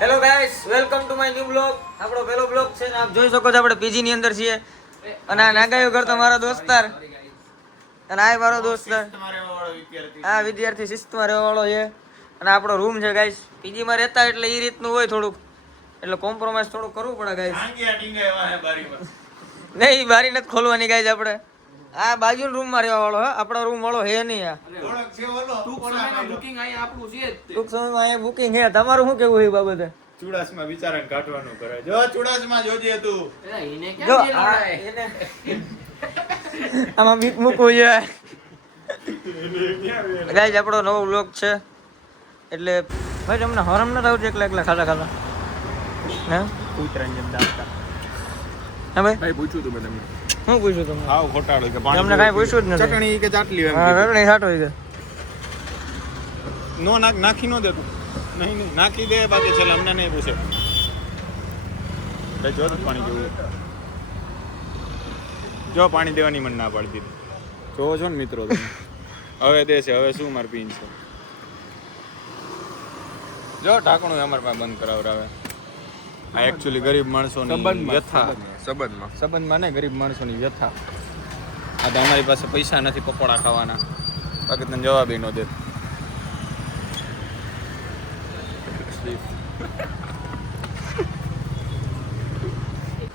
Hello guys, welcome to my new blog. આપણો પહેલો blog છે ને આપ જોઈ શકો છો આપણે પીજી ની અંદર છીએ અને આ નાગાયો કરતો મારો દોસ્તાર અને આ મારો દોસ્તાર આ વિદ્યાર્થી શિસ્તમાં રહેવા વાળો છે અને આપણો રૂમ છે ગાઈસ. પીજી માં રહેતા એટલે એ રીતનું હોય થોડુંક, એટલે કોમ્પ્રોમાઇઝ થોડું કરવું પડે ગાઈસ. નહીં, બારી નથી ખોલવાની ગાઈસ. આપણે આ બાજુનો રૂમ માં રહેવા વાળો હે, આપણો રૂમ વાળો હે નહીં. આ ટૂંક સમયમાં અહીંયા બુકિંગ હે. તમારું શું કેવું એ બાબતે? ચુડાસમાં વિચારણ કાઢવાનું કરે. જો ચુડાસમાં જોજે તું. જો એને આમાં બીક મૂકવું છે ગાઈસ. આપણો નવો વ્લોગ છે એટલે ભાઈ તમને હરમ ન આવતું એકલા એકલા ખાતા ખાતા હે કૂતરાની જેમ દાંતા. હા ભાઈ, ભાઈ પૂછ્યું તું મેં તમને. શું પૂછ્યું તમને? હાવ ખોટાડો કે પાણી તમને કાંઈ પૂછ્યું જ નથી. ચટણી કે ચાટલી એમ હા, ચટણી છાંટો છે. નો નાખી નો દે તું. નહીં નાખી દે, બાકી ચાલ અમને નહીં પૂછે. ભાઈ જો તો પાણી કેવું. જો પાણી દેવાની મને ના પાડી દીધી. જોવો છો ને મિત્રો તમે. હવે દેશે, હવે શું મારે પીન છે. જો ઢાંકણું અમારે પાસે બંધ કરાવરાવે. આ એકચ્યુઅલી ગરીબ માણસોની વ્યથા. સંબંધમાં ને ગરીબ માણસોની વ્યથા. આ તો અમારી પાસે પૈસા નથી પકોડા ખાવાના, બાકી તને જવાબ ન દે.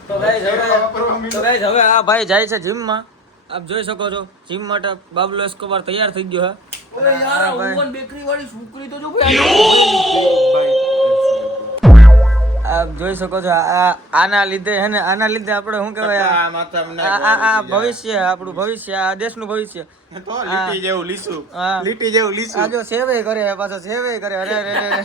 તો ગાઈસ હવે આ ભાઈ જાય છે જીમમાં. આપ જોઈ શકો છો જીમ માટે બાબલો એસ્કોબાર તૈયાર થઈ ગયો હે. ઓય યાર, ઓવન બેકરી વાળી છોકરી તો જો આપ જોઈ શકો છો આના લીધે હે ને, આના લીધે આપણે શું કહેવાય, આ ભવિષ્ય, આપણું ભવિષ્ય, આ દેશનું ભવિષ્ય લીટી જેવું લીસું. આ જો સેવે કરે પાછો સેવે કરે. અરે અરે અરે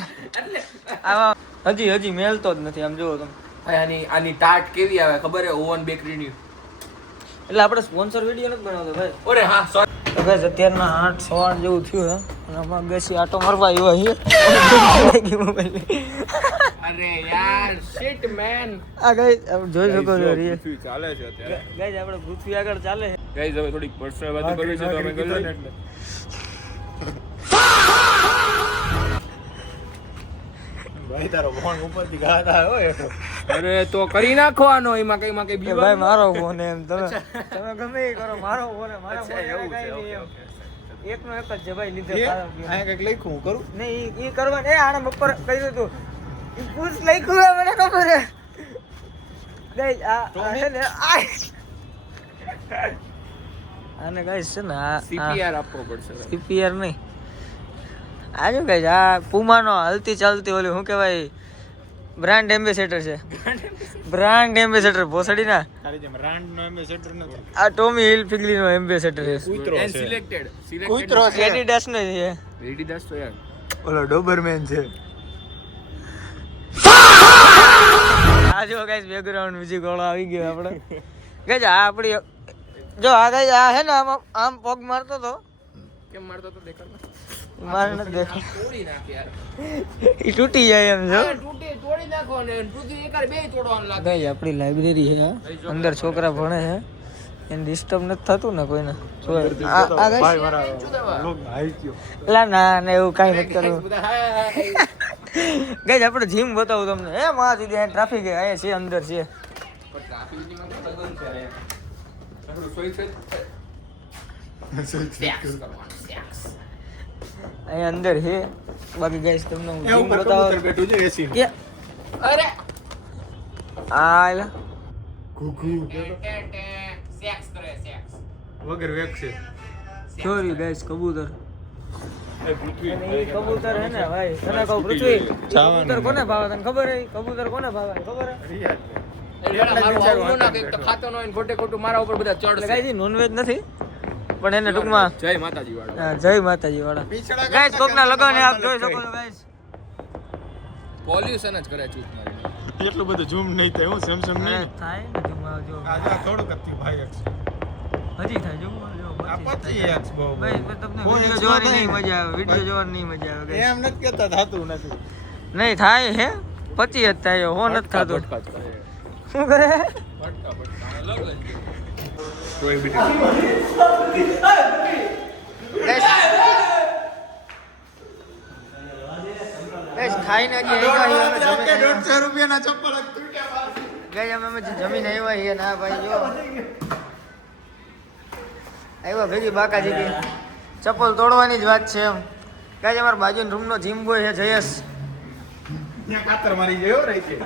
આવા હજી મેલતો જ નથી. આમ જુઓ તમે ભાઈ, આની ટાટ કેવી આવે ખબર હે? ઓવન બેકરી ની. એટલે આપણે સ્પોન્સર વિડીયો નથી બનાવતો ભાઈ. ઓરે હા, સોરી. તો ગાઈસ અત્યારના 8:08 જેવું થયું હે અને હમણાં બેસી આટો મારવા આવ્યો છીએ. અરે યાર, શિટ મેન. આ ગાઈસ આપ જોઈ શકો છો રે. ચાલે છે અત્યારે. ગાઈસ આપણે પૃથ્વી આગળ ચાલે છે. ગાઈસ હવે થોડીક પર્સનલ વાતો કરવી છે તો અમે કરી લઈએ. ભાઈ તારો ફોન ઉપરથી ગાતા હોય. અરે તો કરી નાખવાનો, એમાં કઈ માં કઈ કે ભાઈ મારો ફોન એમ તમે ગમે એ કરો, મારો ફોન મારો ફોન એવું છે. એકનો એક જ છે ભાઈ. લીધે અહીંયા કંઈક લખ્યું હું કરું. નહીં ઈ કરવાનું. એ આને બપોર કહી દીધું ઈ પૂછ લખ્યું હે, મને ખબર હે. ગાઈસ આ છે ને આને ગાઈસ છે ને આ સીપીઆર આપવો પડશે. સીપીઆર નહીં, આ જો ગાઈસ આ પુમાનો હલતી ચાલતી ઓલી શું કહેવાય, બ્રાન્ડ એમ્બેસેડર છે. બ્રાન્ડ એમ્બેસેડર ભોસડી ના. તારી જેમ રાંડ નો એમ્બેસેડર નથી. આ ટોમી હિલફિગરી નો એમ્બેસેડર છે. કૂતરો એન્ડ છે. સિલેક્ટેડ કૂતરો છે. એડિડાસ નો છે. એડિડાસ તો યાર ઓલો ડોબરમેન છે. આ જો ગાઈસ બેકગ્રાઉન્ડ મ્યુઝિક વાળો આવી ગયો આપણે. ગાઈસ આ આપણી જો આ ગાઈસ આ હે ને આમ પગ મારતો તો. કેમ મારતો તો દેખાડ. મારે નથી દેખાય. તોડી નાખ યાર. ઈ તૂટી જાય એમ જો. તોડી નાખો ને પૃથ્વી એકાર બે તોડવાનું લાગે. ગાઈસ આપણી લાઇબ્રેરી છે. અંદર છોકરા ભણે છે, એને ડિસ્ટર્બ નથી થતું ને કોઈને. આ ગાઈસ ભાઈ મારા લોક હાઈ ગયો. લા ના ને એવું કાઈ નથી કરવું. ગાઈસ આપણે જીમ બતાવું તમને. એ માં સીધી અહીં ટ્રાફિક છે, અહીંયા છે, અંદર છે. અહીંયા અંદર છે. બાકી ગાઈસ તમને હું જીમ બતાવું. બેઠું છે એસી. કે અરે આ એલા ઘુઘુ સેક્સ કરે સેક્સ. વગર વેક છે. સોરી ગાઈસ કબૂતર. એ પૃથ્વી અને એ કબૂતર હે ને ભાઈ, તને કહું પૃથ્વી, કબૂતર કોને ભાવે તને ખબર હે? કબૂતર કોને ભાવે ખબર હે? ખાતો ન હોય ને ખોટે ખોટું મારા ઉપર બધા એટલે ચડશે. ગાઈસ નોનવેજ નથી પણ એને ટૂંકમાં જય માતાજી વાળા. હા, જય માતાજી વાળા. ગાઈસ કોકના લગન હે, આપ જોઈ શકો છો ગાઈસ. પોલ્યુશન જ કરે ચૂપ મારી. એટલું બધું ઝૂમ નહીં થાય. હું સેમસંગ નહીં. થાય ને જુમા જો આ થોડુંક જ થયું ભાઈ. હજી થાય જુમા જો આ 25x બહુ ભાઈ પણ તમને કોઈ વિડિયો એક્સ જોવાની ન નહીં થાય. મજા આવે, વિડિયો જોવાની નહીં મજા આવે guys. એમ નથી કેતા થાતું નથી. નહીં થાય હે 25 જ થાય, હો નથી થતું. શું કરે? કોઈ બી ગાઈસ ખાઈને હજી આવ્યા છીએ, અમે જમીને આવ્યા. 150 રૂપિયાના ચપ્પલ જ તૂટ્યા બાર. ગાઈસ અમે જમીને આવ્યા છીએ. ના ભાઈ જો આવ્યા ભેગી બાકાજી કે ચપ્પલ તોડવાની જ વાત છે એમ. ગાઈસ અમારા બાજુનો રૂમનો જીમ બોય છે જયેશ. ત્યાં કાતર મારી ગયો રહી છે.